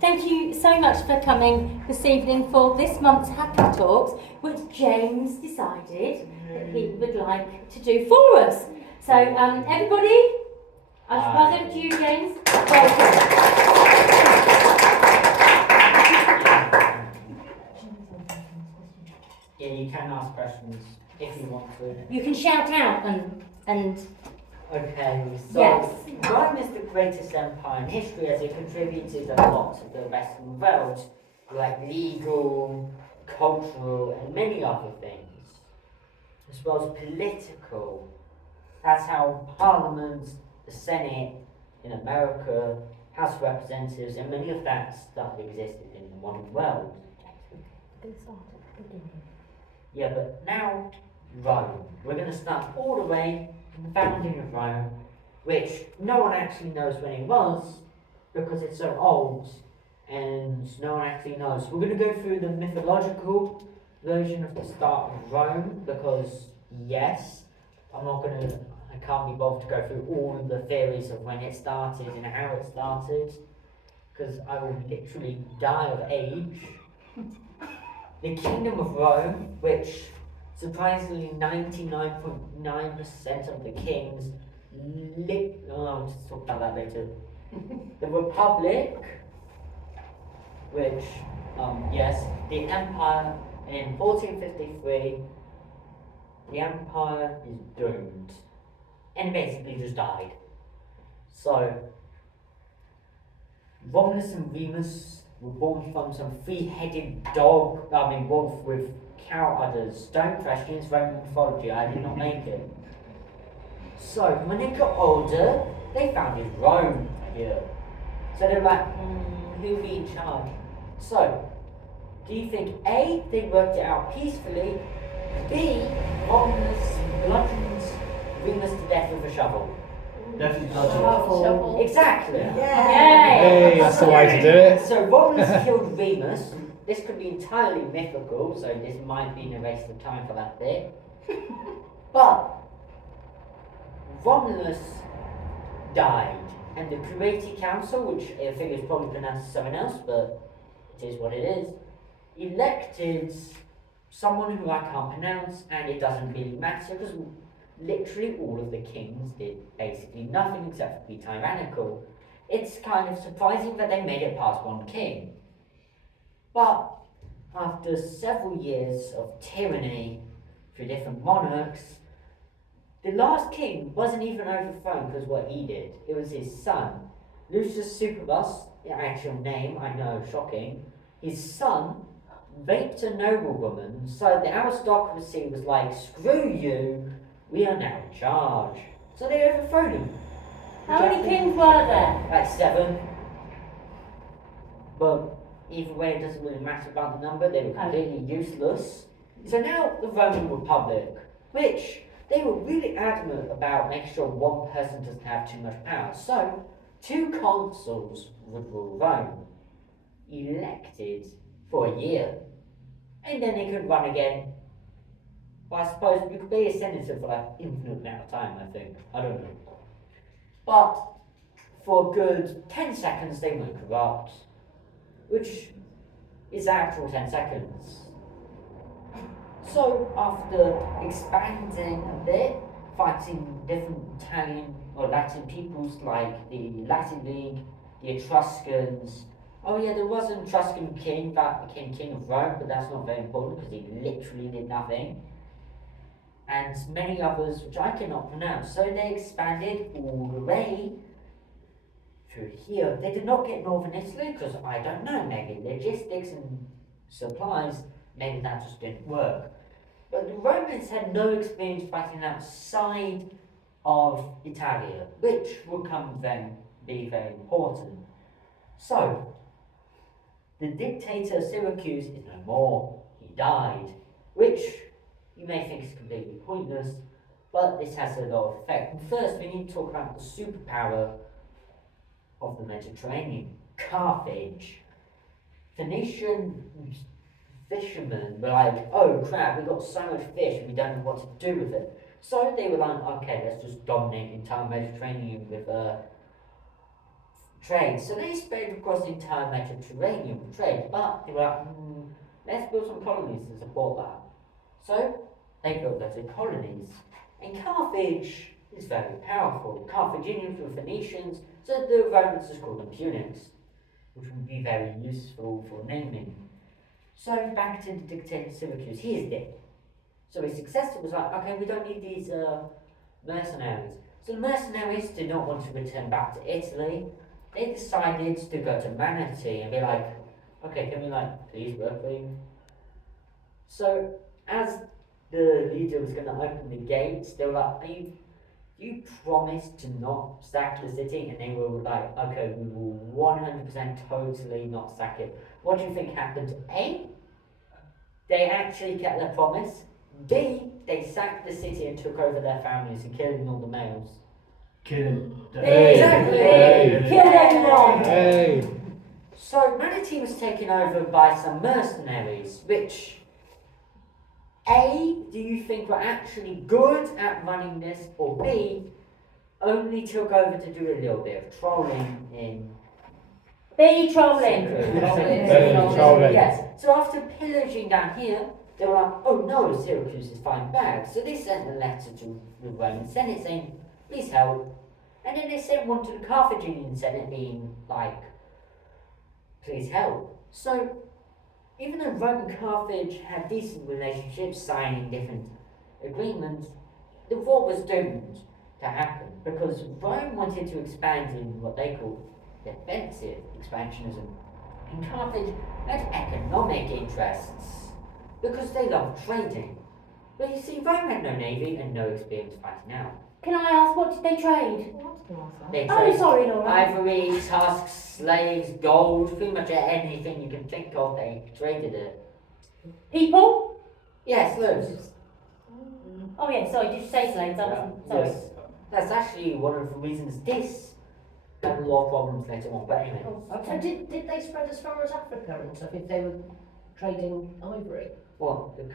Thank you so much for coming this evening for this month's Happy Talks, which James decided that he would like to do for us. So, everybody, I should pass over to you, James. Yeah, you can ask questions if you want to. You can shout out and Okay, so yes. Rome is the greatest empire in history as it contributed a lot to the Western world, like legal, cultural, and many other things, as well as political. That's how Parliament, the Senate in America, House of Representatives, and many of that stuff existed in the modern world. Yeah, but now Rome. We're going to start all the way from the founding of Rome, which no one actually knows when it was because it's so old and no one actually knows. We're going to go through the mythological version of the start of Rome because, yes, I can't be bothered to go through all of the theories of when it started and how it started because I will literally die of age. The Kingdom of Rome, which surprisingly 99.9% of the kings I'll just talk about that later. The Republic, which, yes, the Empire in 1453, the Empire is doomed and basically just died. So, Romulus and Remus were born from some three-headed wolf with cow udders. Don't question, it's Roman mythology, I did not make it. So, when they got older, they founded Rome here. So they're like, who'll be in charge? So, do you think A, they worked it out peacefully, B, Romulus bludgeoned Remus to death with a shovel? Definitely Shovel. Exactly. Yay! Hey, that's the way to do it. So Romulus killed Remus. This could be entirely mythical, so this might be a waste of time for that bit. But Romulus died, and the Creative Council, which I think is probably pronounced as something else, but it is what it is, elected someone who I can't pronounce, and it doesn't really matter because literally all of the kings did basically nothing except be tyrannical. It's kind of surprising that they made it past one king. But after several years of tyranny through different monarchs, the last king wasn't even overthrown because what he did. It was his son, Lucius Superbus, the actual name, I know, shocking. His son raped a noblewoman, so the aristocracy was like, screw you, we are now in charge. So they overthrew him. How many kings were there? Like 7. But either way, it doesn't really matter about the number, they were completely useless. So now the Roman Republic, which they were really adamant about making sure one person doesn't have too much power. So 2 consuls would rule Rome, elected for a year, and then they could run again. Well, I suppose you could be a senator for like infinite amount of time, I think. I don't know. But for a good 10 seconds they went corrupt, which is actual 10 seconds. So after expanding a bit, fighting different Italian or Latin peoples like the Latin League, the Etruscans. Oh yeah, there was an Etruscan king that became king of Rome, but that's not very important because he literally did nothing. And many others which I cannot pronounce. So they expanded all the way through here. They did not get northern Italy because I don't know, maybe logistics and supplies, maybe that just didn't work. But the Romans had no experience fighting outside of Italia, which would come then be very important. So, the dictator Syracuse is no more. He died, which you may think is completely pointless, but this has a lot of effect. And first, we need to talk about the superpower of the Mediterranean, Carthage. Phoenician fishermen were like, oh crap, we got so much fish, we don't know what to do with it. So they were like, okay, let's just dominate the entire Mediterranean with trade. So they spread across the entire Mediterranean for trade, but they were like, let's build some colonies to support that. So they built lots of colonies. And Carthage is very powerful. The Carthaginians were Phoenicians, so the Romans just called them Punics, which would be very useful for naming. So back to the dictator Syracuse, he is dead. So his successor was like, okay, we don't need these mercenaries. So the mercenaries did not want to return back to Italy. They decided to go to Manatee and be like, okay, can we please work for you? So as the leader was going to open the gates, they were like, you promised to not sack the city? And they were like, okay, we will 100% totally not sack it. What do you think happened? A, they actually kept their promise. B, they sacked the city and took over their families and killing all the males. Killing. Exactly. Hey. Kill everyone. Hey. So Manatee was taken over by some mercenaries, which A, do you think were actually good at running this, or B, only took over to do a little bit of trolling in Be trolling. Trolling. Yes. So after pillaging down here, they were like, oh no, Syracuse is fighting back. So they sent a letter to the Roman Senate saying, please help. And then they sent one to the Carthaginian Senate being like, please help. So even though Rome and Carthage had decent relationships, signing different agreements, the war was doomed to happen because Rome wanted to expand in what they called defensive expansionism, and Carthage had economic interests because they loved trading. But you see, Rome had no navy and no experience fighting out. Can I ask, what did they trade? They Oh, traded sorry, Laura. ivory, tusks, slaves, gold, pretty much anything you can think of, they traded it. People? Yes, loads. Oh yeah, sorry, did you say slaves? I wasn't, sorry. Yes. That's actually one of the reasons this had a lot of problems later on. But anyway, So did they spread as far as Africa and stuff if they were trading ivory? well, the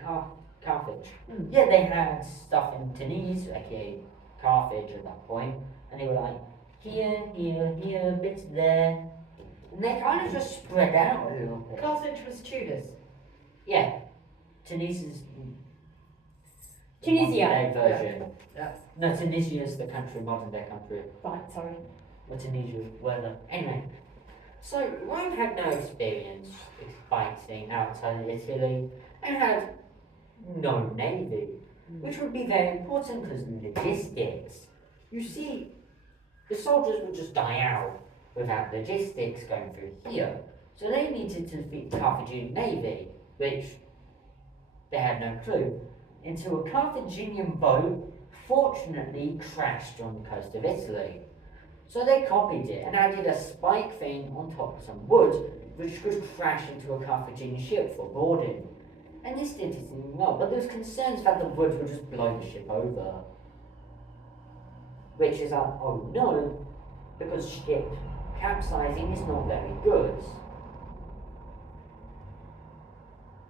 Carthage. Yeah, they had stuff in Tunis, aka Carthage at that point, and they were like here, bits there, and they kind of just spread out a little bit. Carthage was Tudors. Yeah, Tunis is the Tunisia. modern day version. Yeah. No, Tunisia is the country, modern day country. Right, sorry. Or Tunisia, whether. Anyway, so Rome had no experience fighting outside of Italy and had no navy, which would be very important because logistics. You see, the soldiers would just die out without logistics going through here. So they needed to defeat the Carthaginian navy, which they had no clue, until a Carthaginian boat fortunately crashed on the coast of Italy. So they copied it and added a spike thing on top of some wood, which could crash into a Carthaginian ship for boarding. And this did extremely well, but there was concerns that the wood would just blow the ship over. Which is like, oh no, because ship capsizing is not very good.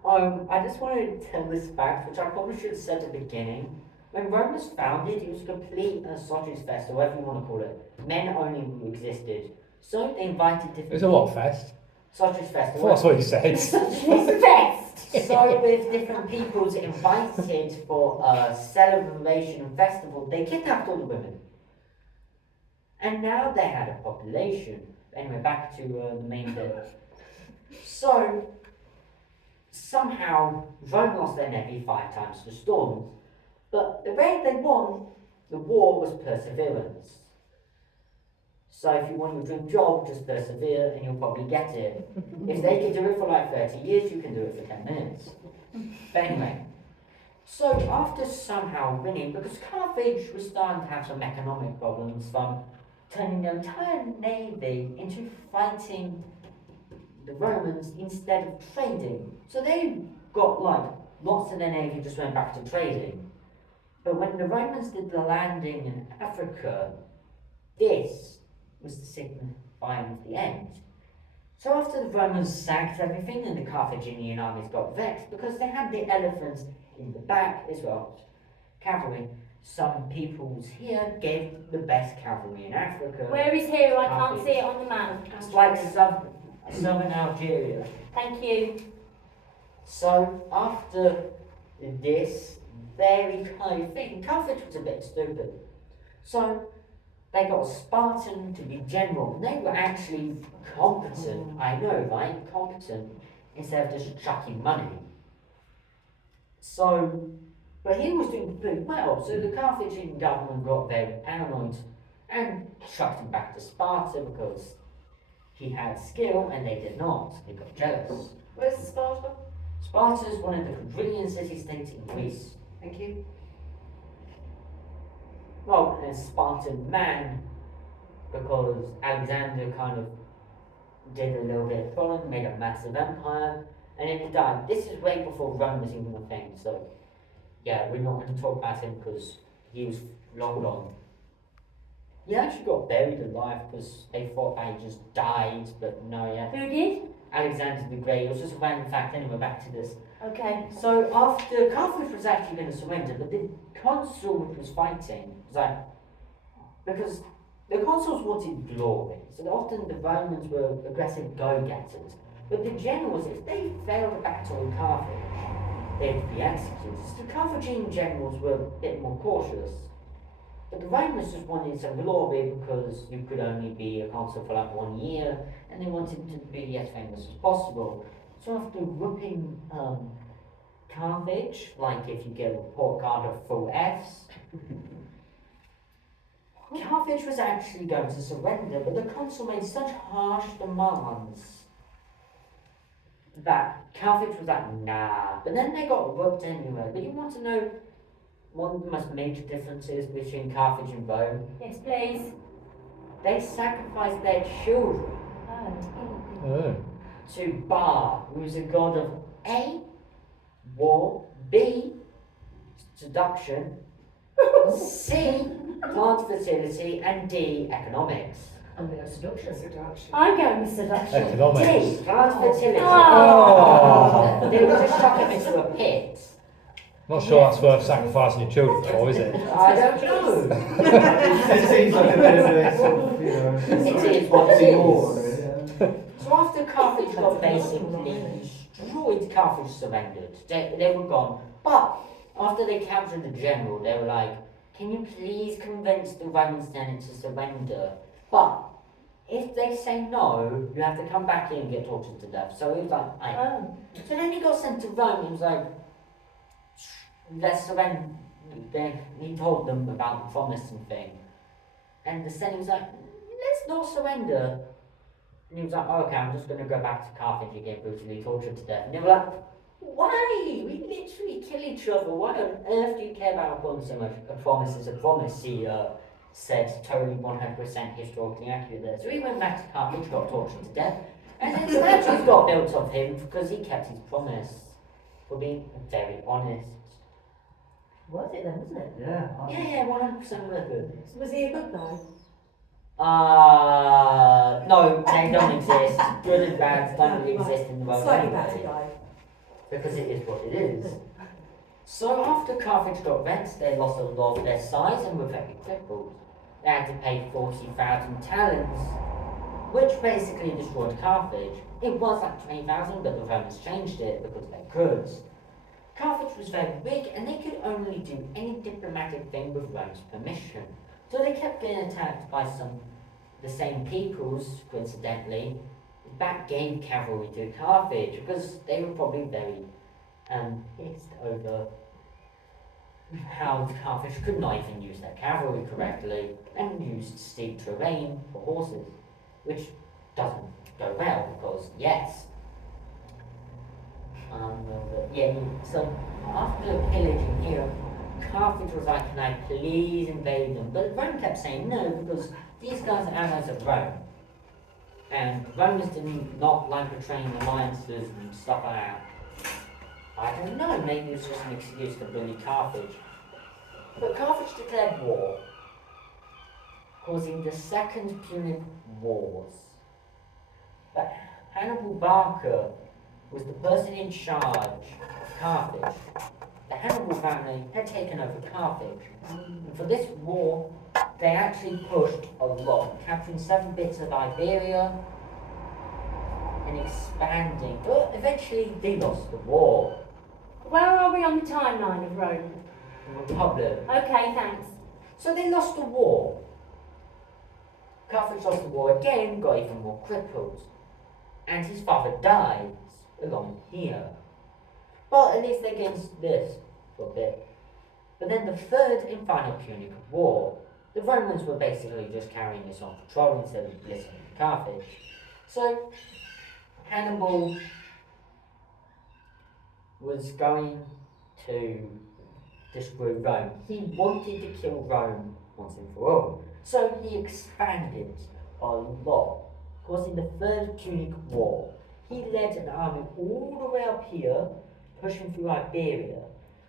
I just want to tell this fact, which I probably should have said at the beginning. When Rome was founded, it was a complete Sojourner's Fest, or whatever you want to call it. Men only existed. So they invited different. It's a what fest? Sojourner's Fest. I thought that's what you said. It's best. So with different peoples invited for a celebration and festival, they kidnapped all the women. And now they had a population. Anyway, back to the main bit. So, somehow, Rome lost their navy 5 times to storms. But the way they won the war was perseverance. So if you want your dream job, just persevere and you'll probably get it. If they can do it for like 30 years, you can do it for 10 minutes. But anyway, so after somehow winning, because Carthage was starting to have some economic problems from turning their entire navy into fighting the Romans instead of trading. So they got like lots of their navy just went back to trading. But when the Romans did the landing in Africa, this was the signifying of the end. So after the Romans sacked everything and the Carthaginian armies got vexed because they had the elephants in the back as well, cavalry, some peoples here gave the best cavalry in Africa. Where is here? I can't see it on the map. It's like southern Algeria. Thank you. So after this very kind of thing, Carthage was a bit stupid. So they got a Spartan to be general. They were actually competent, I know, right? Competent, instead of just chucking money. So, but he was doing pretty well. So the Carthaginian government got very paranoid and chucked him back to Sparta because he had skill and they did not. They got jealous. Where's Sparta? Sparta is one of the quadrillion city-states in Greece. Thank you. Well, a Spartan man, because Alexander kind of did a little bit of following, made a massive empire, and then he died. This is way before Rome was even a thing, so yeah, we're not going to talk about him because he was long gone. He actually got buried alive because they thought that he just died, but no, yeah. Who did? Alexander the Great. It was just a random fact. Anyway, back to this. Okay. So after Carthage was actually going to surrender, but the consul which was fighting was like, because the consuls wanted glory, so often the Romans were aggressive go-getters. But the generals, if they failed a battle in Carthage, they'd be executed. So the Carthaginian generals were a bit more cautious. But the Romans just wanted some glory because you could only be a consul for like 1 year, and they wanted to be as famous as possible. So after whooping Carthage, like if you get a report card of full Fs, Carthage was actually going to surrender, but the consul made such harsh demands that Carthage was like, nah. But then they got whooped anyway. But you want to know one of the most major differences between Carthage and Rome? Yes, please. They sacrificed their children Oh. to Ba, who is a god of A, war, B, seduction, C, plant fertility, and D, economics. I'm going to go seduction. I'm going with seduction. Economics. D, plant fertility. Oh. They would just chuck him into a pit. Not sure that's worth sacrificing your children for, is it? I don't know. It seems like a bit of a sort of, you know, It is what it is. yeah. So after Carthage got basically destroyed, Carthage surrendered. They were gone. But after they captured the general, they were like, can you please convince the Roman Senate to surrender? But if they say no, you have to come back here and get tortured to death. So he was like, Oh. So then he got sent to Rome. He was like, let's surrender. Then he told them about the promise and thing. And the Senate was like, let's not surrender. And he was like, oh, okay, I'm just going to go back to Carthage and get brutally tortured to death. And they were like, why? We literally kill each other. Why on earth do you care about a promise so much? A promise is a promise, he said, totally 100% historically accurate there. So he went back to Carthage, got tortured to death, and then statues got built of him because he kept his promise, for being very honest. Worth it then, wasn't it? Yeah. Yeah, 100% worth it. Was he a good guy? No, they don't exist. Good and bad don't really exist in the world Slightly anyway, better guy. because it is what it is. So after Carthage got rents, they lost a lot of their size and were very crippled. They had to pay 40,000 talents, which basically destroyed Carthage. It was like 20,000, but the Romans changed it because they could. Carthage was very big, and they could only do any diplomatic thing with Rome's permission. So they kept getting attacked by the same peoples, coincidentally, that gave cavalry to Carthage, because they were probably very pissed over how Carthage could not even use their cavalry correctly and used steep terrain for horses, which doesn't go well because, yes. So after pillaging here, Carthage was like, can I please invade them? But Rome kept saying no because these guys are allies of Rome. And Romans did not like betraying alliances and stuff like that. I don't know, maybe it's just an excuse to bully Carthage. But Carthage declared war, causing the Second Punic Wars. But Hannibal Barca was the person in charge of Carthage. the Hannibal family had taken over Carthage. And for this war, they actually pushed a lot, capturing 7 bits of Iberia and expanding. But eventually, they lost the war. Where are we on the timeline of Rome? The Republic. Okay, thanks. So they lost the war. Carthage lost the war again, got even more crippled. And his father dies along here. But at least they gained this for a bit. But then the third and final Punic War, the Romans were basically just carrying this on patrol instead of listening to Carthage. So Hannibal was going to destroy Rome. He wanted to kill Rome once and for all. So he expanded a lot, causing the Third Punic War. He led an army all the way up here, pushing through Iberia.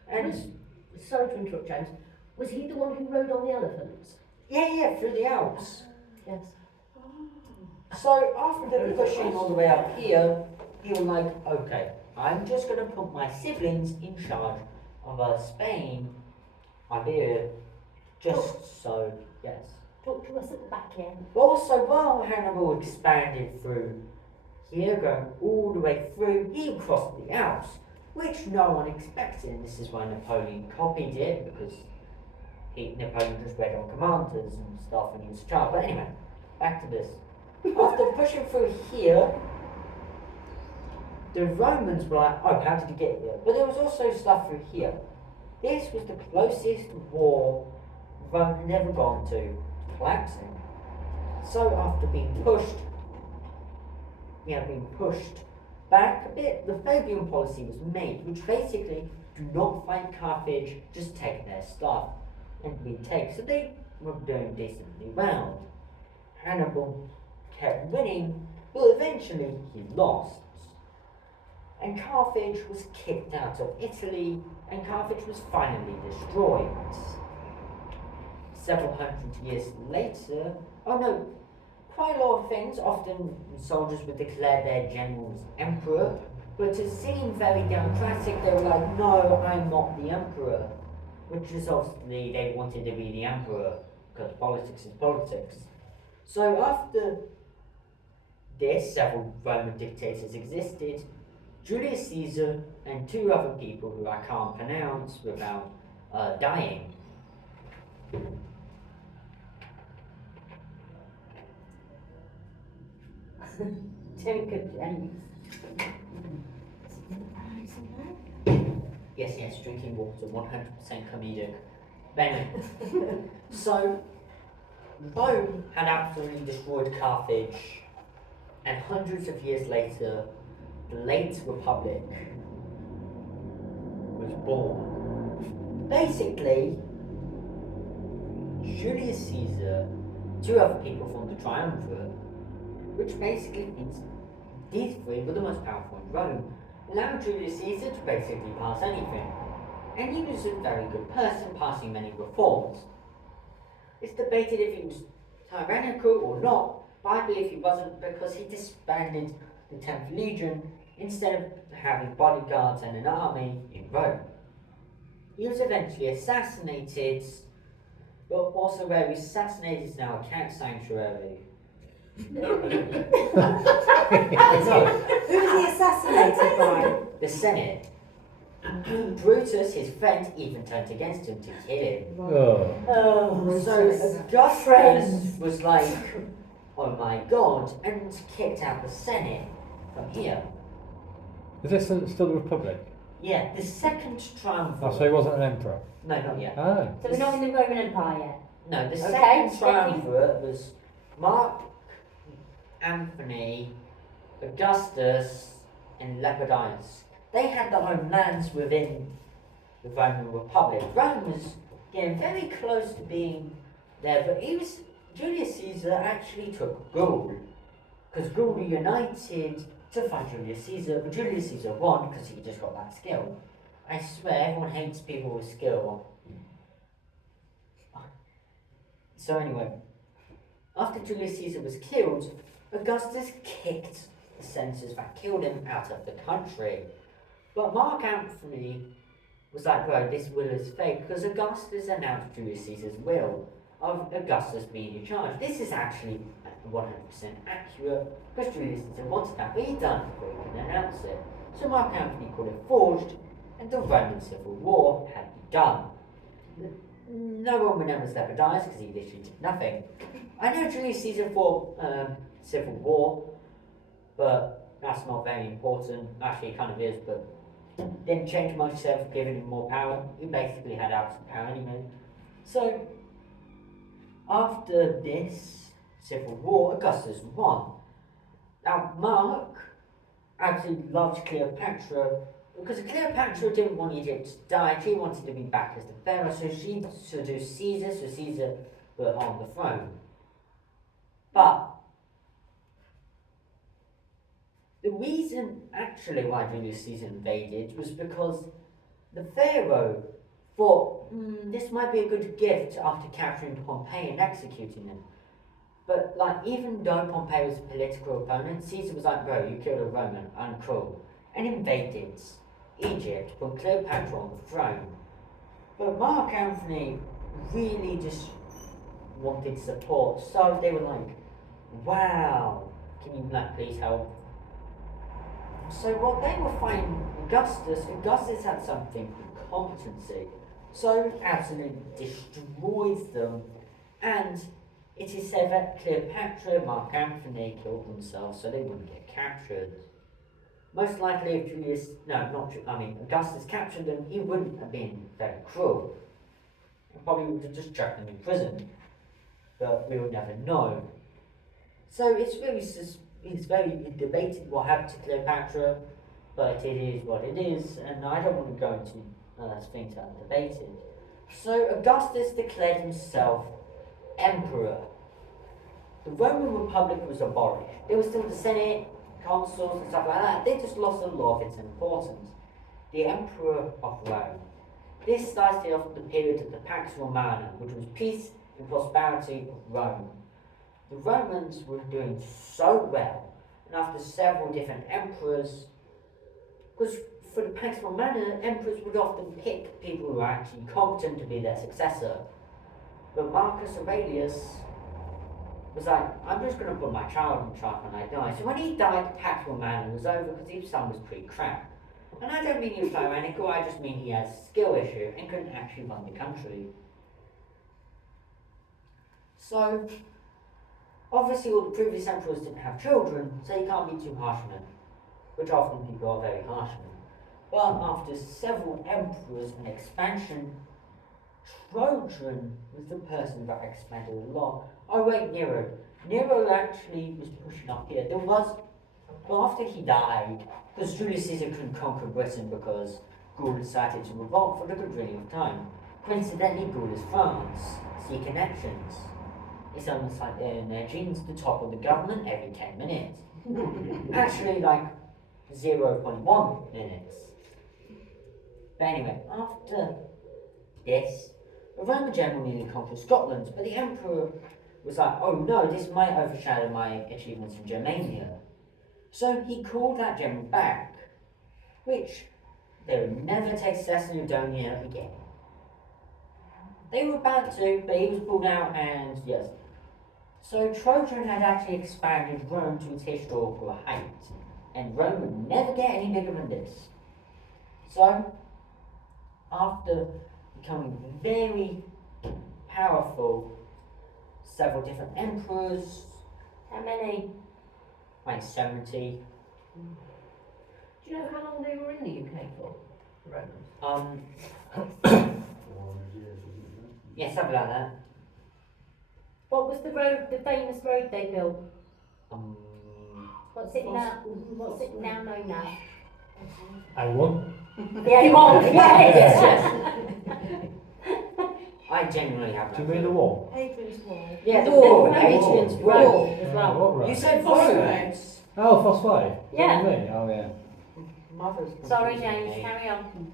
And Sorry to interrupt, James. Was he the one who rode on the elephants? yeah, through the Alps. Yes. So after pushing all the way up here, he was like, okay, I'm just going to put my siblings in charge of Spain, Iberia, just so, yes. Talk to us at the back here. Also, while Hannibal expanded through here, going all the way through, he crossed the Alps, which no one expected, and this is why Napoleon copied it, because Napoleon just read on commanders and stuff when he was a child. But anyway, back to this. After pushing through here, the Romans were like, oh, how did you get here? But there was also stuff through here. This was the closest war Rome had ever gone to collapsing. So after being pushed back a bit, the Fabian policy was made, which basically do not fight Carthage, just take their stuff and retake. So they were doing decently well. Hannibal kept winning, but eventually he lost. And Carthage was kicked out of Italy, and Carthage was finally destroyed. Several hundred years later, quite a lot of things, often soldiers would declare their generals emperor, but to seem very democratic, they were like, no, I'm not the emperor. Which is obviously, they wanted to be the emperor, because politics is politics. So after this, several Roman dictators existed, Julius Caesar and 2 other people who I can't pronounce without dying. Yes, drinking water, 100% comedic. Anyway, so Rome had absolutely destroyed Carthage, and hundreds of years later, the late Republic was born. Basically, Julius Caesar, 2 other people formed the Triumvirate, which basically means these 3 were the most powerful in Rome, allowed Julius Caesar to basically pass anything. And he was a very good person, passing many reforms. It's debated if he was tyrannical or not, but I believe he wasn't, because he disbanded the 10th Legion instead of having bodyguards and an army in Rome. He was eventually assassinated, but also where he was assassinated is now a cat sanctuary. Who was he assassinated by? The Senate. Brutus, his friend, even turned against him to kill him. Oh. So Augustus was like, oh my god, and kicked out the Senate from here. Is this still the Republic? Yeah, the second triumvirate. Oh, so he wasn't an emperor? No, not yet. Oh. So we're not in the Roman Empire yet. No, the Okay, second triumvirate was Mark Antony, Augustus, and Lepidus. They had their own lands within the Roman Republic. Rome was getting very close to being there, but Julius Caesar actually took Gaul, because Gaul were united to fight Julius Caesar, but Julius Caesar won because he just got that skill. I swear, everyone hates people with skill. So anyway, after Julius Caesar was killed, Augustus kicked the senators that killed him out of the country. But Mark Antony was like, bro, this will is fake, because Augustus announced Julius Caesar's will of Augustus being in charge. This is actually 100% accurate, because Julius Caesar wanted that, but he done it before he can announce it. So Mark Antony called it forged, and the Roman Civil War had begun. No one remembers Lepidus because he literally did nothing. I know Julius Caesar fought civil war, but that's not very important. Actually, it kind of is, but didn't change much except for giving him more power. He basically had absolute power anyway. So, after this civil war, Augustus won. Now, Mark absolutely loved Cleopatra because Cleopatra didn't want Egypt to die. She wanted to be back as the pharaoh, so she seduced Caesar, so Caesar put on the throne. But the reason actually why Julius Caesar invaded was because the pharaoh thought this might be a good gift after capturing Pompey and executing him. But like, even though Pompey was a political opponent, Caesar was like, bro, you killed a Roman, uncruel, and invaded Egypt, put Cleopatra on the throne. But Mark Antony really just wanted support, so they were like, wow, can you please help? So what they were finding Augustus had something called competency, so absolutely destroys them, and it is said that Cleopatra and Mark Antony killed themselves so they wouldn't get captured. Most likely if Augustus captured them, he wouldn't have been very cruel. He probably would have just chucked them in prison, but we will never know. So it's very debated what happened to Cleopatra, but it is what it is, and I don't want to go into things that are debated. So Augustus declared himself emperor. The Roman Republic was abolished. There was still the Senate, consuls and stuff like that. They just lost a lot of its importance. The Emperor of Rome. This started off the period of the Pax Romana, which was peace and prosperity of Rome. The Romans were doing so well, and after several different emperors, because for the Pax Romana, emperors would often pick people who were actually competent to be their successor. But Marcus Aurelius was like, I'm just going to put my child in charge when I die. So when he died, Pax Romana was over because his son was pretty crap. And I don't mean he was tyrannical, I just mean he has a skill issue and couldn't actually run the country. So, obviously all the previous emperors didn't have children, so you can't be too harsh on them, which often people are very harsh on them. But after several emperors and expansion, Trajan was the person that expanded a lot. Oh wait, Nero. Nero actually was pushing up here. Well, after he died, because Julius Caesar couldn't conquer Britain because Gaul decided to revolt for the good reign of time. Coincidentally, Gaul is France. See connections. It's almost like they're in their genes, the top of the government every 10 minutes. Actually, like 0.1 minutes. But anyway, after this, the Roman general nearly conquered Scotland, but the emperor was like, oh no, this might overshadow my achievements in Germania. So he called that general back, which they would never take Thessalonica again. They were about to, but he was pulled out, and yes. So Trajan had actually expanded Rome to its historical height, and Rome would never get any bigger than this. So, after becoming very powerful, several different emperors. How many? Like 70. Do you know how long they were in the UK for, the Romans? 400 years, isn't it? Yeah, something like that. What was the road, the famous road they built? What's it now known as? A1. The A1, yes. I genuinely have Do you no mean the clue. wall? Hadrian's Wall. Yeah, the Wall. wall. Hadrian's Wall. As well. What road? You said Phosphate. roads. Oh, Phosphate. Yeah. What do you mean? Oh, yeah. Mother's Sorry, confusing James, me. carry on.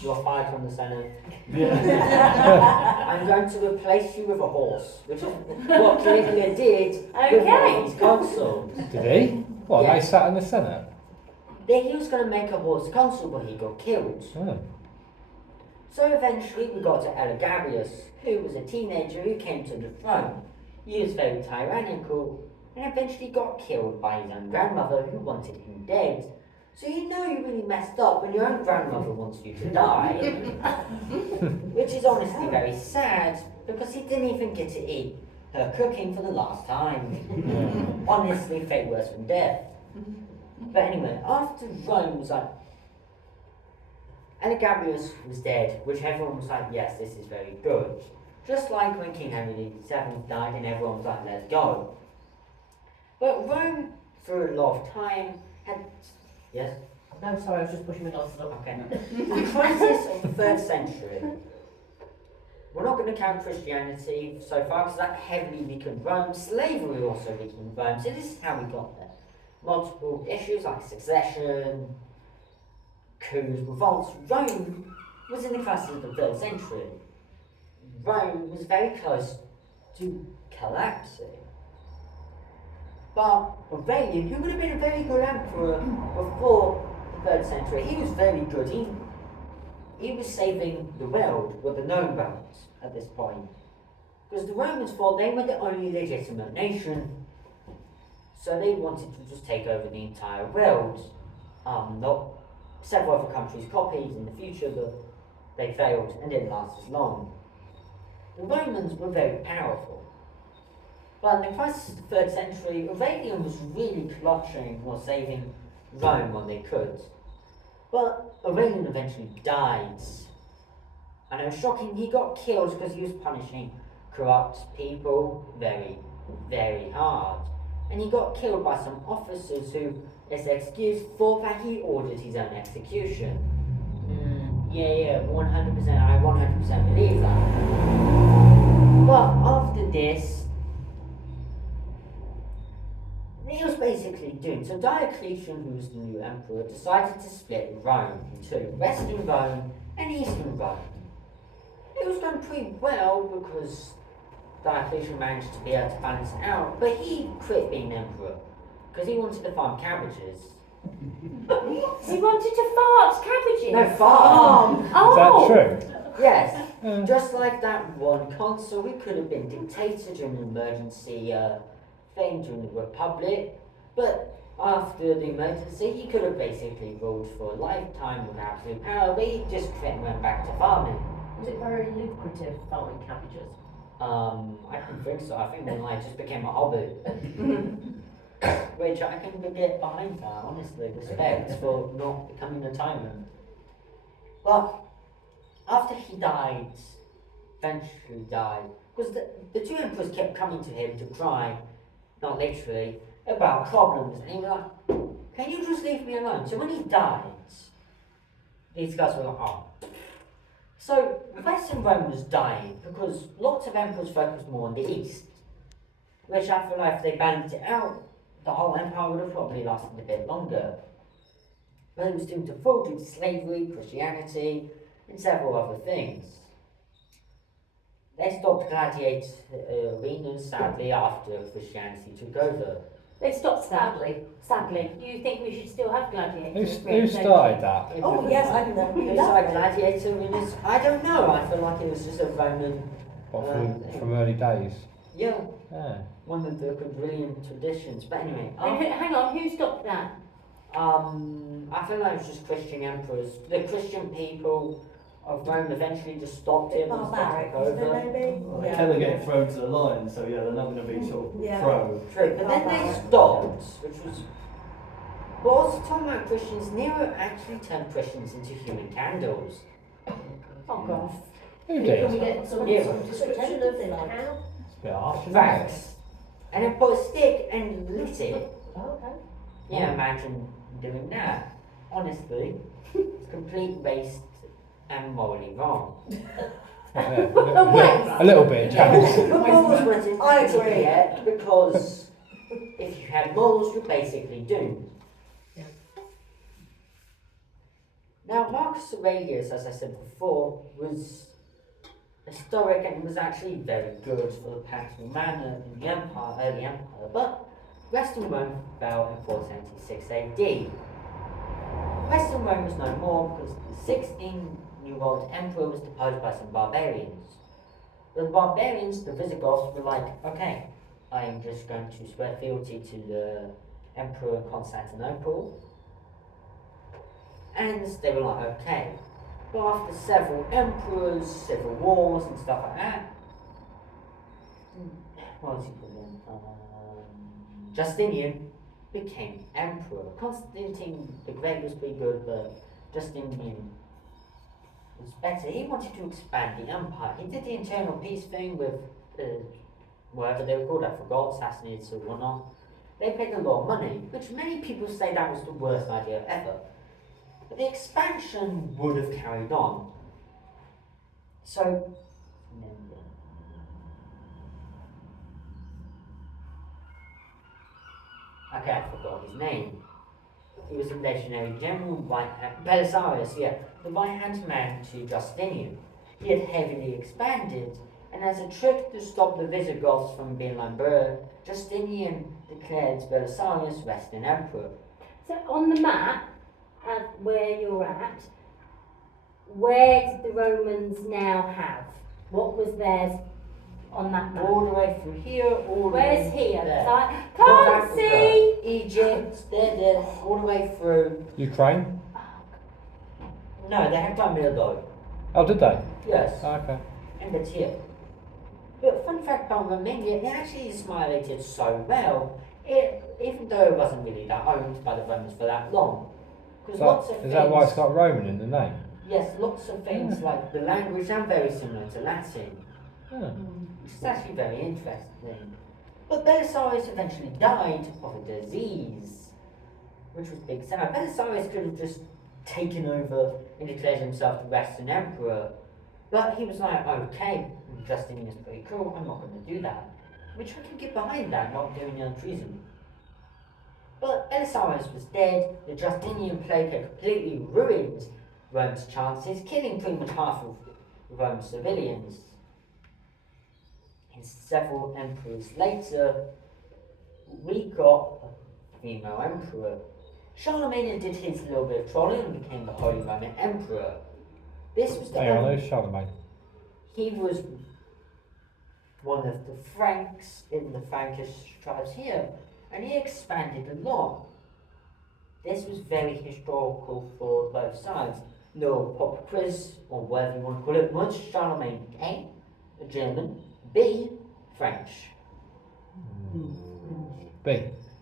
You're fired from the Senate. Yeah. I'm going to replace you with a horse, which is what Caligula did with one Okay. of his consuls. Did he? What, Yeah. they sat in the Senate? Then he was going to make a horse consul, but he got killed. Oh. So eventually we got to Elagabalus, who was a teenager who came to the throne. He was very tyrannical and eventually got killed by his own grandmother who wanted him dead. So you know you really messed up when your own grandmother wants you to die. Which is honestly very sad because he didn't even get to eat her cooking for the last time. Honestly, fate worse than death. But anyway, after Rome was like, Elagabalus was dead, which everyone was like, yes, this is very good. Just like when King Henry VII died and everyone was like, let's go. But Rome, for a lot of time, had... Yes? No, sorry, I was just pushing my glasses up. Okay. The crisis of the 3rd century. We're not going to count Christianity so far because that heavily weakened Rome. Slavery also weakened Rome. So this is how we got there. Multiple issues like succession, coups, revolts. Rome was in the crisis of the 3rd century. Rome was very close to collapsing. But Aurelian, who would have been a very good emperor before the 3rd century, he was very good. He was saving the world with the known bounds at this point. Because the Romans thought they were the only legitimate nation, so they wanted to just take over the entire world. Not several other countries copied in the future, but they failed and didn't last as long. The Romans were very powerful. But in the crisis of the 3rd century, Aurelian was really clutching or saving Rome when they could. But Aurelian eventually died. And it was shocking, he got killed because he was punishing corrupt people very, very hard. And he got killed by some officers who, as excuse, thought that he ordered his own execution. 100%, I 100% believe that. But after this, he was basically doomed. So Diocletian, who was the new emperor, decided to split Rome into Western Rome and Eastern Rome. It was going pretty well because Diocletian managed to be able to balance it out, but he quit being emperor because he wanted to farm cabbages. He wanted to fart cabbages. No, farm! Oh! Is that true? Yes, just like that one consul who could have been dictator during an emergency thing during the Republic, but after the emergency he could have basically ruled for a lifetime with absolute power, but he just quit and went back to farming. Was it very lucrative farming cabbages? I don't think so. I think then I just became a hobby. Which I can get behind that, honestly. Respect for not becoming a tyrant. But after he died, eventually died, because the two emperors kept coming to him to cry, not literally, about problems, and he was like, can you just leave me alone? So when he died, these guys were like, oh. So Western Rome was dying because lots of emperors focused more on the east, which I feel like if they balanced it out, the whole empire would have probably lasted a bit longer. But it was doomed to fall due to slavery, Christianity, and several other things. They stopped gladiator arenas, sadly, after Christianity took over. They stopped sadly. Sadly. You think we should still have gladiators? Who started that? Oh, yes, I know. Who started gladiator arenas? I don't know. I feel like it was just a Roman. What, from early days? Yeah, Yeah. one of the brilliant traditions. But anyway, Hang on, who stopped that? I feel like it was just Christian emperors. The Christian people of Rome eventually just stopped it and Barbaric, took isn't it, over. maybe? Well, they tend to get thrown to the lions, so yeah, they're not going to be sort of Yeah. pro. True, but then they stopped, which was. Well, also talking about Christians, Nero actually turned Christians into human candles. Oh gosh. Who Can we did? get some Yeah. description of how? It's a bit harsh, isn't it? Facts. And then put a stick and lit it. Oh, okay. Yeah, imagine doing that. Honestly, it's complete waste and morally wrong. Yeah, a little bit, Yeah, James. morals wasn't I agree. yet because if you had morals, you're basically doomed. Yeah. Now, Marcus Aurelius, as I said before, was historic and was actually very good for the practical manner in the empire, early empire, but Western Rome fell in 476 AD. Western Rome was no more because the New World emperor was deposed by some barbarians. The barbarians, the Visigoths, were like, okay, I am just going to swear fealty to the Emperor Constantinople. And they were like, okay. But after several emperors, civil wars and stuff like that, what was he called? Justinian became emperor. Constantine the Great was pretty good, but Justinian was better. He wanted to expand the empire. He did the internal peace thing with whatever they were called, I forgot, Sassanids or whatnot. They paid a lot of money, which many people say that was the worst idea ever. But the expansion would have carried on. So, okay, I forgot his name. He was a legendary general, Belisarius, yeah, the right-hand man to Justinian. He had heavily expanded, and as a trick to stop the Visigoths from being Lamberta, Justinian declared Belisarius Western Emperor. So on the map, where you're at, where did the Romans now have? What was theirs on that map? All the way through here, all the Where's way here? there. I North can't Africa, see. Egypt, there, all the way through. Ukraine? No, they had Crimea though. Oh, did they? Yes, Oh, okay. and it's here. But fun fact about Romania, it actually assimilated so well, even though it wasn't really that owned by the Romans for that long. Because lots of Is that why it's got Roman in the name? Yes, lots of things like the language are very similar to Latin, Oh. which is actually very interesting. But Belisarius eventually died of a disease, which was big sad. Belisarius could have just taken over and declared himself the Western Emperor, but he was like, okay, Justinian is pretty cool, I'm not going to do that. Which I can get behind that, not doing treason. But Belisarius was dead, the Justinian plague had completely ruined Rome's chances, killing pretty much half of Rome's civilians. And several emperors later, we got a female emperor. Charlemagne did his little bit of trolling and became the Holy Roman Emperor. This was the Hang on, who's Charlemagne? he was one of the Franks in the Frankish tribes here, and he expanded a lot. This was very historical for both sides. No pop quiz, or whatever you want to call it. Was Charlemagne A, a German, B, French? B.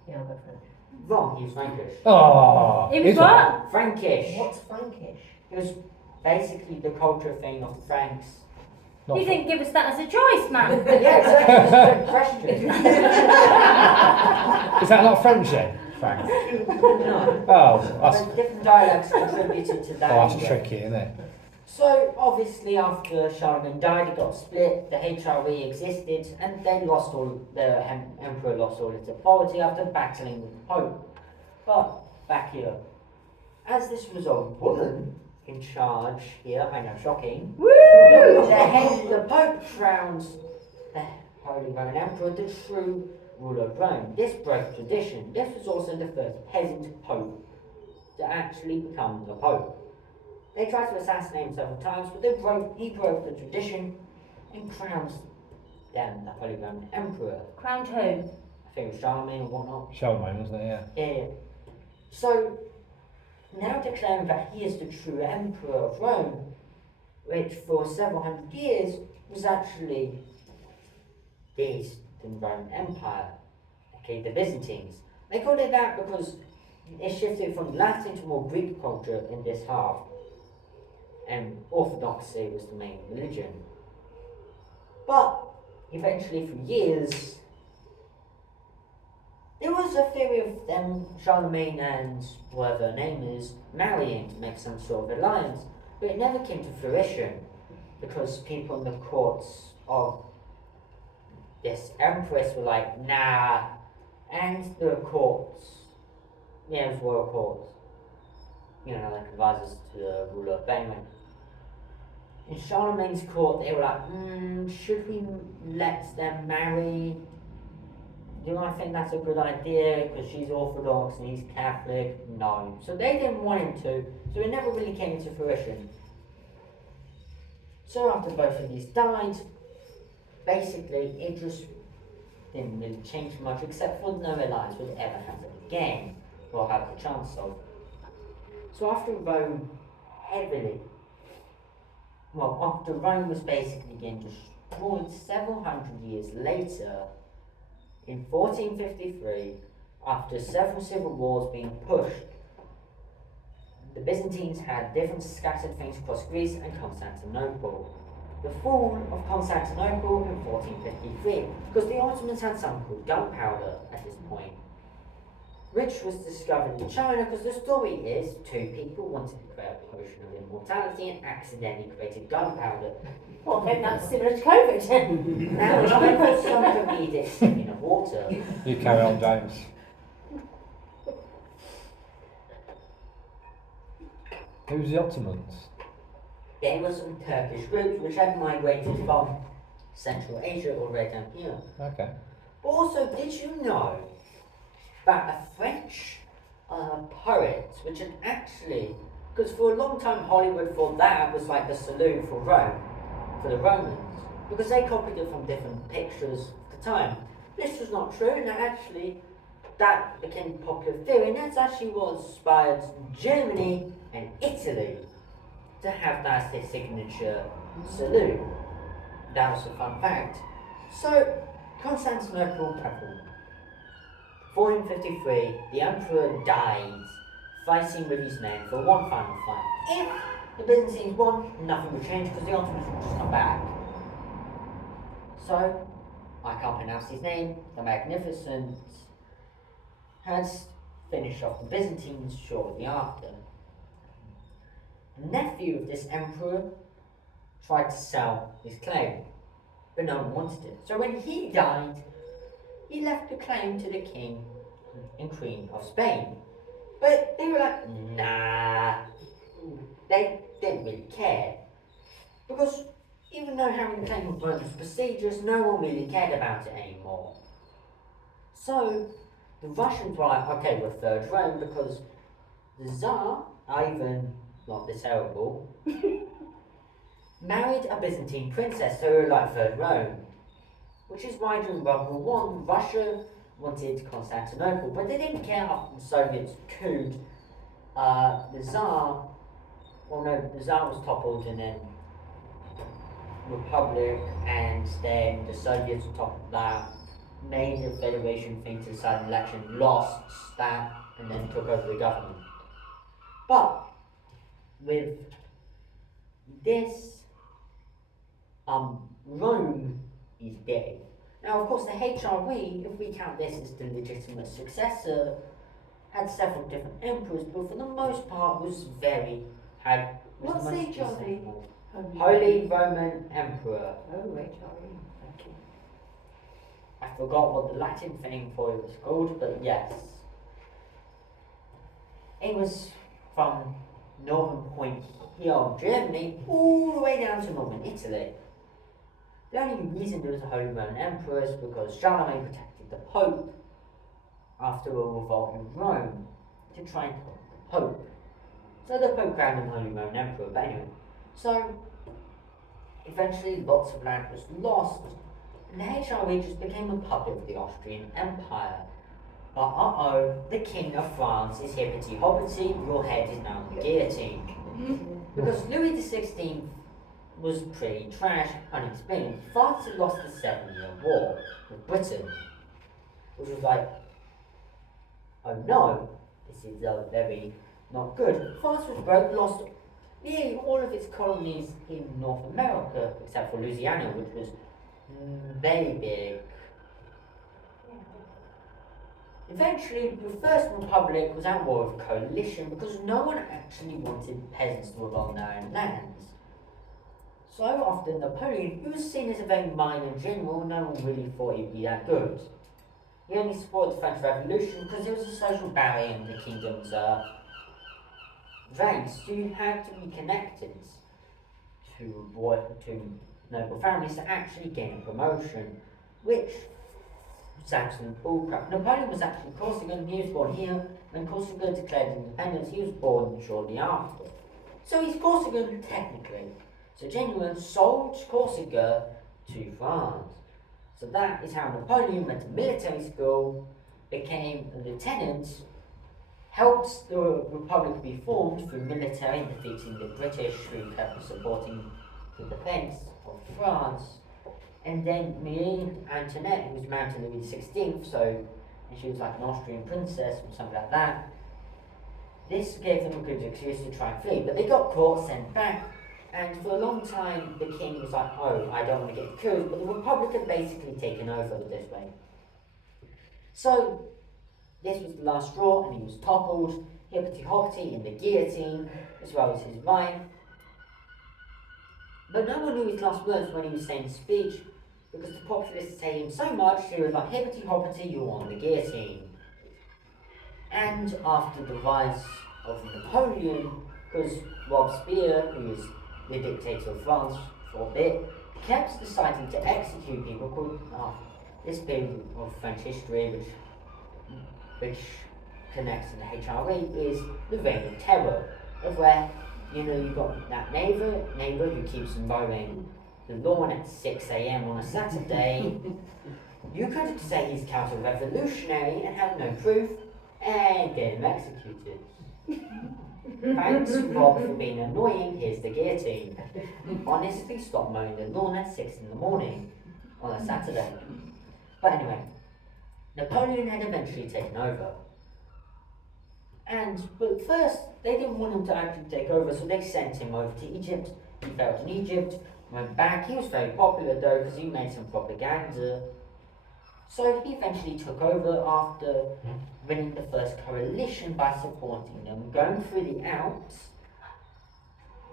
Yeah, I'll go French. Wrong, he was Frankish. Oh! It was what? Frankish. What's Frankish? It was basically the culture thing of the Franks. Not You didn't give us that as a choice, man. Yeah, exactly. It's a good question. Is that not French then? Frank? No. Oh, that's, But different dialects contributed to that. that's anyway. tricky, isn't it? So obviously after Charlemagne died, it got split, the HRE existed, and they lost all, the emperor lost all its authority after battling with the Pope. But, back here, as this was a woman in charge here, I know, shocking, the Pope crowns the Holy Roman Emperor the true ruler of Rome. This broke tradition. This was also the first peasant Pope to actually become the Pope. They tried to assassinate him several times, but he broke the tradition and crowned them the Holy Roman Emperor. Crowned who? I think it was Charlemagne or whatnot. Charlemagne, wasn't it? Yeah. Yeah. So, now declaring that he is the true Emperor of Rome, which for several hundred years was actually the Eastern Roman Empire, okay, the Byzantines. They called it that because it shifted from Latin to more Greek culture in this half, and Orthodoxy was the main religion. But eventually, for years, there was a theory of them, Charlemagne and whatever her name is, marrying to make some sort of alliance, but it never came to fruition because people in the courts of this empress were like, nah, and the courts, yeah, it was royal courts, you know, like advisors to the ruler, but anyway. In Charlemagne's court, they were like, should we let them marry? Do I think that's a good idea because she's Orthodox and he's Catholic? No. So they didn't want him to, so it never really came into fruition. So after both of these died, basically it just didn't really change much, except for no alliance would ever have it again, or have the chance of. So after Rome after Rome was basically again destroyed several hundred years later, in 1453, after several civil wars being pushed, the Byzantines had different scattered things across Greece and Constantinople. The fall of Constantinople in 1453, because the Ottomans had something called gunpowder at this point, which was discovered in China, because the story is two people wanted to create a potion of immortality and accidentally created gunpowder. Well, then that's similar to COVID. Now it's time for some comedic singing of water. You carry on, James. Who's the Ottomans? There were some Turkish groups which had migrated from Central Asia all the way down here. Okay. Also, did you know that a French poet, which had actually, because for a long time Hollywood thought that was like the saloon for Rome, for the Romans, because they copied it from different pictures of the time. This was not true, and actually that became popular theory, and that's actually what inspired Germany and Italy to have that as their signature saloon. That was a fun fact. So, Constantinople fell. 1453, the emperor died, fighting with his men for one final fight. If the Byzantines won, nothing would change because the Ottomans would just come back. So, I can't pronounce his name, the Magnificent had finished off the Byzantines shortly after. The nephew of this emperor tried to sell his claim, but no one wanted it. So when he died, he left the claim to the king and queen of Spain. But they were like, nah. They didn't really care. Because even though having the claim of Rome was prestigious, no one really cared about it anymore. So the Russians were like, okay, we're third Rome, because the Tsar, Ivan, not the terrible, married a Byzantine princess, so we were like third Rome. Which is why during World War I, Russia wanted Constantinople, but they didn't care after the Soviets couped the Tsar. Well, no, the Tsar was toppled, and then Republic, and then the Soviets on top of that made the Federation thing to decide an election, lost that, and then took over the government. But with this, Rome is dead. Now, of course, the HRE, if we count this as the legitimate successor, had several different emperors, but for the most part was What's the most HRE? peaceful. Holy Roman Emperor. Oh, HRE. Thank you. I forgot what the Latin thing for it was called, but yes. It was from northern point here of Germany all the way down to northern Italy. The only reason there was a Holy Roman Emperor is because Charlemagne protected the Pope after a revolt in Rome to try and stop the Pope. So the Pope crowned him Holy Roman Emperor, but anyway. So eventually lots of land was lost, and the HRE just became a puppet of the Austrian Empire. But the King of France is hippity hoppity, your head is now the guillotine. Because Louis XVI was pretty trash, unexplained. France had lost the 7-Year War with Britain, which was like, oh no, this is very not good. France was broke, lost nearly all of its colonies in North America, except for Louisiana, which was very big. Eventually, the First Republic was at war with coalition because no one actually wanted peasants to live on their own lands. So after Napoleon, he was seen as a very minor general, no one really thought he'd be that good. He only supported the French Revolution because there was a social barrier in the kingdom's ranks. You had to be connected to noble families to actually gain a promotion, which was absolute bullcrap. Napoleon was actually Corsican, he was born here, when Corsica declared independence, he was born shortly after. So he's Corsican technically. So Genoa sold Corsica to France. So that is how Napoleon went to military school, became a lieutenant, helped the Republic be formed through military, defeating the British who kept supporting the defence of France. And then Marie Antoinette, who was married to Louis XVI, so and she was like an Austrian princess or something like that. This gave them a good excuse to try and flee, but they got caught, sent back, and for a long time the king was like, oh, I don't want to get killed, but the Republic had basically taken over this way. So this was the last straw, and he was toppled, hippity hoppity in the guillotine, as well as his wife. But no one knew his last words when he was saying the speech, because the populace hated him so much, he was like, hippity hoppity, you're on the guillotine. And after the rise of Napoleon, because Robespierre, who was the dictator of France for a bit, kept deciding to execute people called this period of French history, which connects to the HRE, is the Reign of Terror, of where, you know, you've got that neighbour who keeps mowing the lawn at 6 a.m. on a Saturday. You could say he's counter-revolutionary and have no proof, and get him executed. Thanks, Rob, for being annoying. Here's the guillotine. Honestly, stop mowing the lawn at 6 in the morning on a Saturday. But anyway, Napoleon had eventually taken over. But first, they didn't want him to actually take over, so they sent him over to Egypt. He failed in Egypt, went back. He was very popular though, because he made some propaganda. So he eventually took over after winning the first coalition by supporting them, going through the Alps,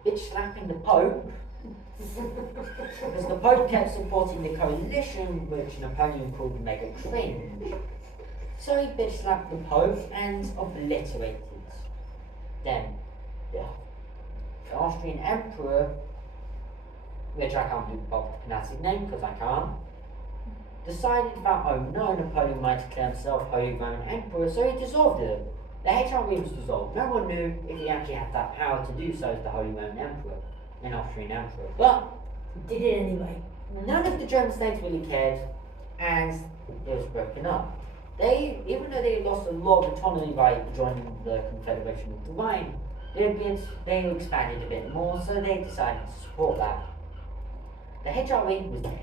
bitch slapping the Pope, because the Pope kept supporting the coalition, which Napoleon called mega cringe. So he bitch slapped the Pope and obliterated them. The Austrian Emperor, which I can't do the pronounce his name because I can't, decided that, oh no, Napoleon might declare himself Holy Roman Emperor, so he dissolved it. The HRE was dissolved. No one knew if he actually had that power to do so as the Holy Roman Emperor, an Austrian Emperor. But Did it anyway. none of the German states really cared, and it was broken up. Even though they lost a lot of autonomy by joining the Confederation of the Rhine, they expanded a bit more, so they decided to support that. The HRE was dead.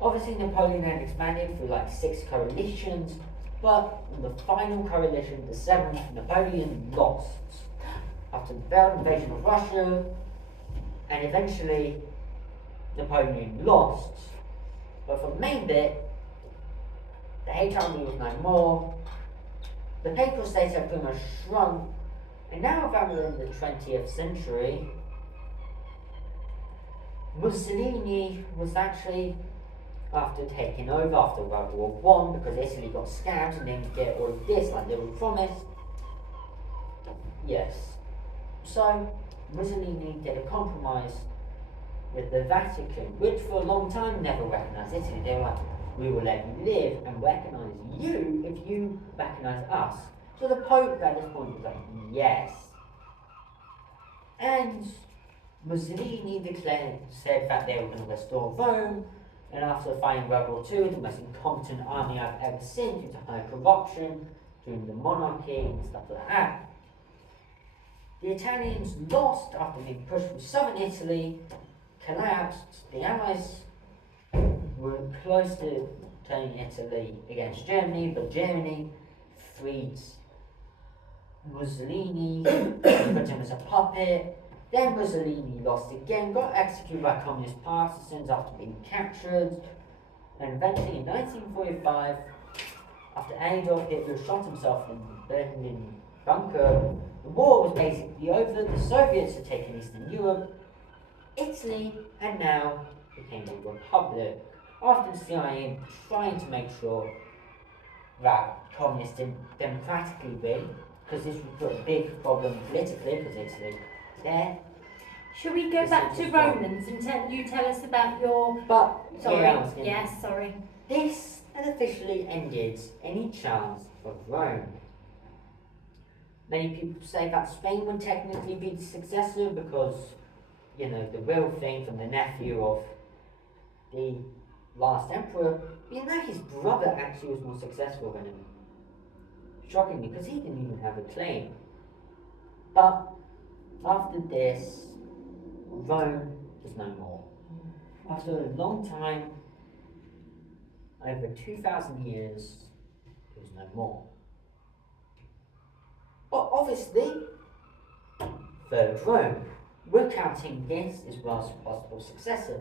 Obviously, Napoleon had expanded through like 6 coalitions, but in the final coalition, the 7th, Napoleon lost after the failed invasion of Russia, and eventually Napoleon lost. But for the main bit, the HRE was no more, the Papal States had pretty much shrunk, and now that we're in the 20th century, Mussolini was actually, after taking over after World War I, because Italy got scammed and didn't get all of this like they were promised. Yes. So Mussolini did a compromise with the Vatican, which for a long time never recognised Italy. They were like, we will let you live and recognise you if you recognise us. So the Pope at this point was like, yes. And Mussolini said that they were going to restore Rome, and after fighting World War II, the most incompetent army I've ever seen due to high corruption during the monarchy and stuff like that, the Italians lost after being pushed from southern Italy, collapsed. The Allies were close to turning Italy against Germany, but Germany freed Mussolini, put him as a puppet. Then Mussolini lost again, got executed by communist partisans after being captured, and eventually in 1945, after Adolf Hitler shot himself in the Berlin bunker, the war was basically over. The Soviets had taken Eastern Europe. Italy had now became a republic, after the CIA trying to make sure that communists didn't democratically win, because this would put a big problem politically, because Italy there. Shall we go This back is to just one. Romans and you tell us about your... But Sorry, yeah, I was gonna- yes, sorry. This had officially ended any chance of Rome. Many people say that Spain would technically be the successor because you know, the real thing from the nephew of the last emperor, you know, his brother actually was more successful than him. Shockingly, because he didn't even have a claim. But after this, Rome was no more. After a long time, over 2,000 years, it was no more. But obviously, Third Rome, we're counting this as well as a possible successor.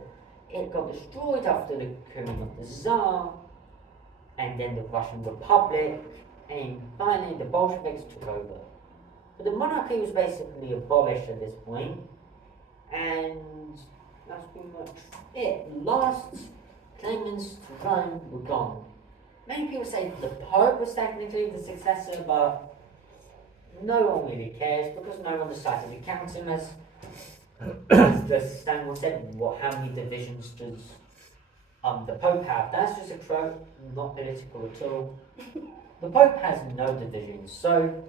It got destroyed after the killing of the Tsar, and then the Russian Republic, and finally the Bolsheviks took over. But the monarchy was basically abolished at this point, and that's pretty much it. The last claimants to Rome were gone. Many people say the Pope was technically the successor, but no one really cares because no one decided to count him as the Stanwell said. How many divisions does the Pope have? That's just a quote, not political at all. The Pope has no divisions, so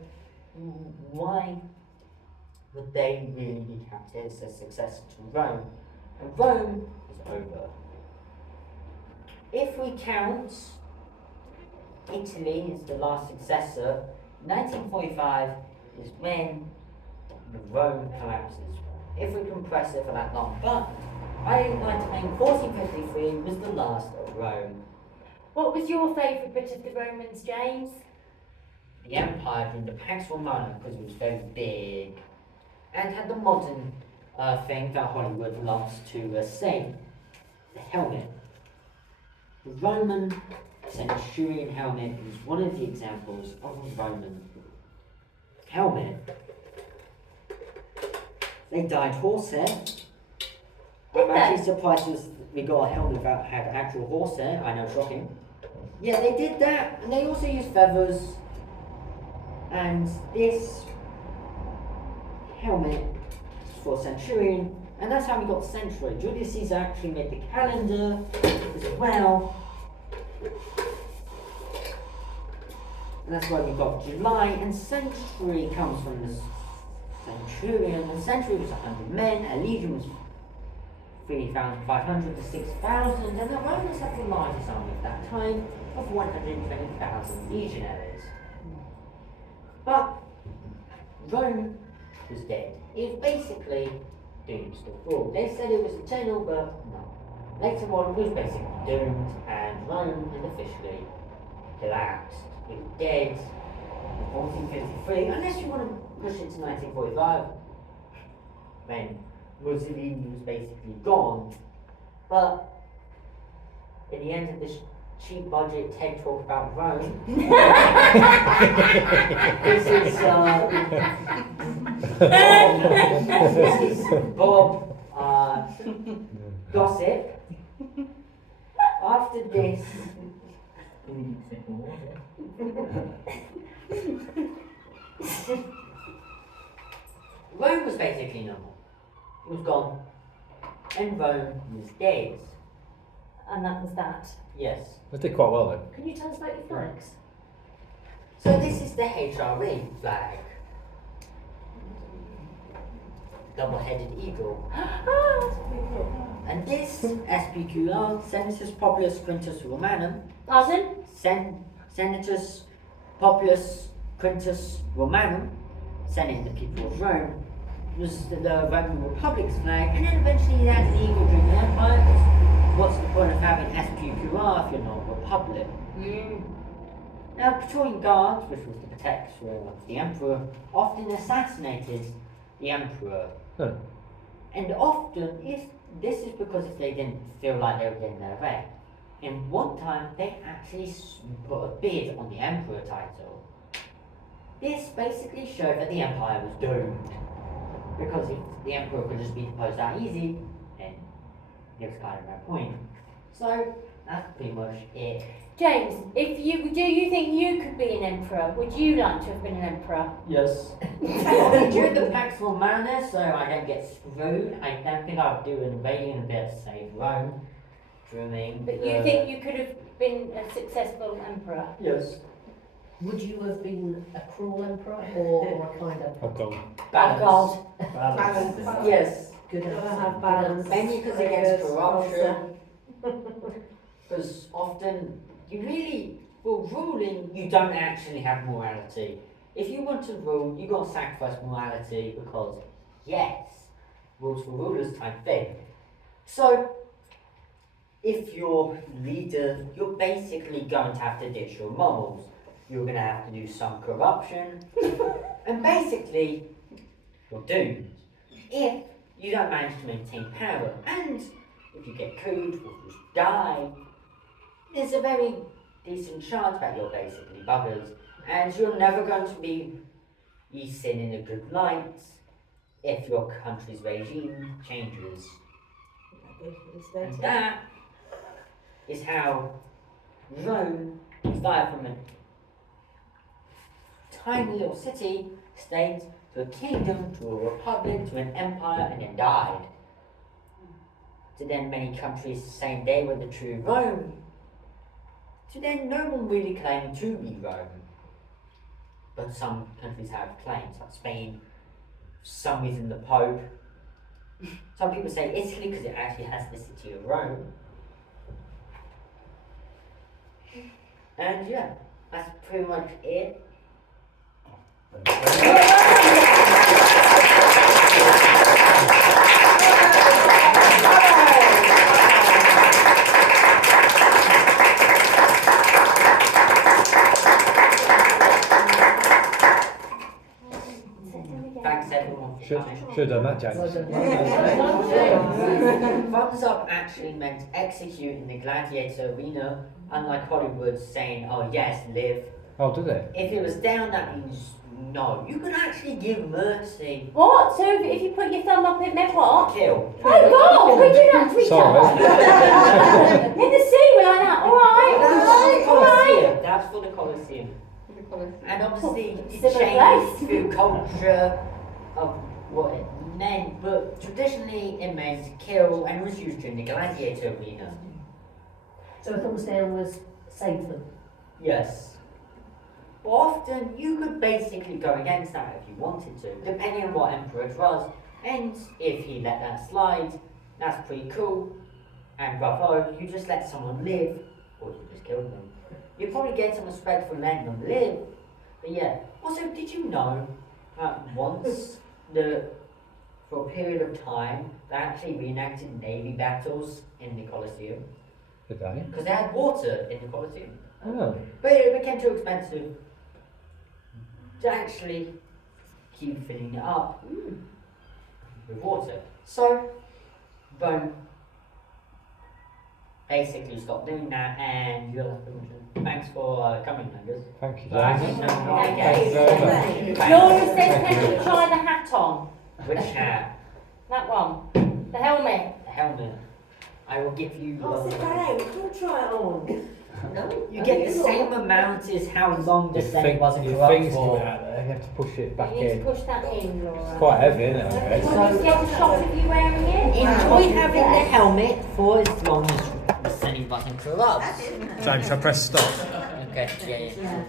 why would they really be counted as a successor to Rome? And Rome is over. If we count Italy as the last successor, 1945 is when Rome collapses. If we compress it for that long, but I like to think 1453 was the last of Rome. What was your favourite bit of the Romans, James? The empire during the Pax Romana, because it was very big and had the modern thing that Hollywood loves to say, the helmet. The Roman centurion helmet is one of the examples of a Roman helmet. They dyed horsehair. I'm actually surprised we got a helmet that had actual horsehair. I know, shocking. Yeah, they did that, and they also used feathers. And this helmet is for centurion, and that's how we got century. Julius Caesar actually made the calendar as well. And that's why we got July, and century comes from the centurion. And century was 100 men, a legion was 3,500 to 6,000, and the Romans had the largest army at that time of 120,000 legionaries. But Rome was dead. It was basically doomed to fall. They said it was eternal, but no. Later on, it was basically doomed, and Rome had officially collapsed. It was dead in 1453, unless you want to push it to 1945, when Mussolini was basically gone. But in the end of this cheap budget TED talk about Rome, this is Bob Gossip. After this, Rome was basically normal. It was gone, and Rome was dead. And that was that. Yes. They did quite well then. Can you tell us about your flags? So this is the HRE flag. Double-headed eagle. And this SPQR, Senatus Populus Quintus Romanum. Pardon? Senatus Populus Quintus Romanum, Senate of the people of Rome, was the Roman Republic's flag, and then eventually they had an eagle during the Empire. What's the point of having SPQR if you're not a republic? Now, Praetorian Guards, which was to protect the emperor, often assassinated the emperor. Huh. And often, this is because if they didn't feel like they were getting their way. And one time, they actually put a bid on the emperor title. This basically showed that the empire was doomed. Because if the emperor could just be deposed that easy, then it was kind of no point. So, that's pretty much it. James, do you think you could be an emperor? Would you like to have been an emperor? Yes. During the Pax Romana, so I don't get screwed, I don't think I'll do an invasion bit to save Rome. During But you think you could have been a successful emperor? Yes. Would you have been a cruel emperor or a kind of... Oh god. balance. God. Balance. Yes, Good Gotta answer. have balance. Mainly because Very against good. corruption. Because often you really, well, ruling, you don't actually have morality. If you want to rule, you got to sacrifice morality because, yes, rules for rulers type thing. So, if you're leader, you're basically going to have to ditch your morals. You're going to have to do some corruption, and basically, you're doomed. If you don't manage to maintain power, and if you get couped or you die, there's a very decent chance that you're basically buggers, and you're never going to be seen in a good light if your country's regime changes. And that is how Rome started from a tiny little city, state, to a kingdom, to a republic, to an empire, and then died. To then many countries saying they were the true Rome. To then no one really claiming to be Rome. But some countries have claims, like Spain, for some reason the Pope. Some people say Italy because it actually has the city of Rome. And yeah, that's pretty much it. Thanks everyone for coming. Should have done that, James. Thumbs up actually meant execute in the gladiator arena, unlike Hollywood saying, oh yes, live. Oh, did it? If it was down, that means no. You can actually give mercy. What? So if you put your thumb up, it meant what? Kill. Oh God! We do that to each Sorry. other. In the sea, we're like that. All right. All right. Colosseum. That's for the Colosseum. And obviously, Similar it changed place. through culture of what it meant, but traditionally it meant kill and was used during the gladiator arena. So a thumbs down was safer. Yes. But often you could basically go against that if you wanted to, depending on what Emperor it was. And if he let that slide, that's pretty cool. And bravo, you just let someone live, or you just killed them. You probably get some respect for letting them live. But yeah. Also, did you know that once for a period of time, they actually reenacted Navy battles in the Colosseum? Did they? Because they had water in the Colosseum. Oh. But it became too expensive to actually keep filling it up with water. So, boom. Basically stop doing that, and you'll have to thanks for coming, Angus. Thank you, Thank James. you. Thank you very much. Laura says, can you try the hat on? Which hat? That one. The helmet. The helmet. I will give you. Oh, sit down. Don't try it on. No? You get the same amount as how long the Your thing wasn't your corrupt things for. coming out there, you have to push it back You need to in. push that in, Laura. It's quite heavy, isn't it? I guess? Will you get a shot of you wearing it? Enjoy having the helmet for as long as the thing wasn't corrupt. James, shall I press stop? Okay, yeah.